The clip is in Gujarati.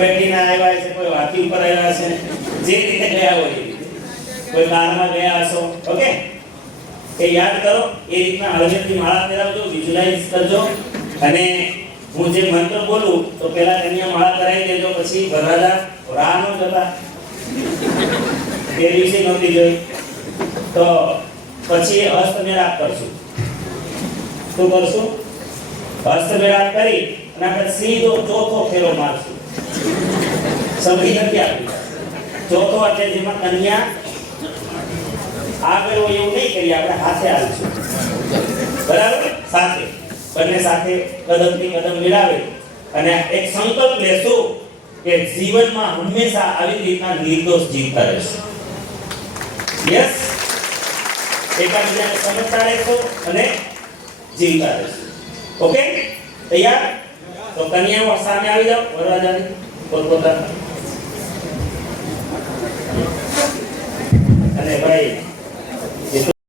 બેઠીને આવ્યા છે, કોઈ હાથી ઉપર આવ્યા છે, જે રીતે ગયા હોય કોઈ કારમાં ગયા હશો. ઓકે, એ યાદ કરો. એ રીતના હળવેથી માળા ફેરવજો, વિઝ્યુલાઇઝ કરજો. અને હું જે મંત્ર બોલું તો પહેલા કન્યા માળા કરાવી દેજો, પછી વરરાજા રાહ ન જતા એ વિશે નહોતી જોઈ. તો પછી હસ્તમેળાપ કરશું. શું કરશું? હસ્તમેળાપ કરી અને આપણે સીધો ચોથો ફેરો મારશું. સમજી નથી આપી. ચોથો એટલે જેમાં કન્યા આગળ હોય એવું નહીં કરીએ, આપણે હાથે આવીશું. બરાબર? સાથે બંને સાથે કદમથી કદમ મિલાવે અને એક સંકલ્પ લેશું કે જીવનમાં હંમેશા આવી રીતના નિર્દોષ જીવતા રહેશું. યસ, એકબીજાને સમજતા રહેશું અને જીવતા રહેશું. ઓકે, તૈયાર? તો કન્યાઓ સામે આવી જાઓ, વરરાજાની પોતપોતાના. અને ભાઈ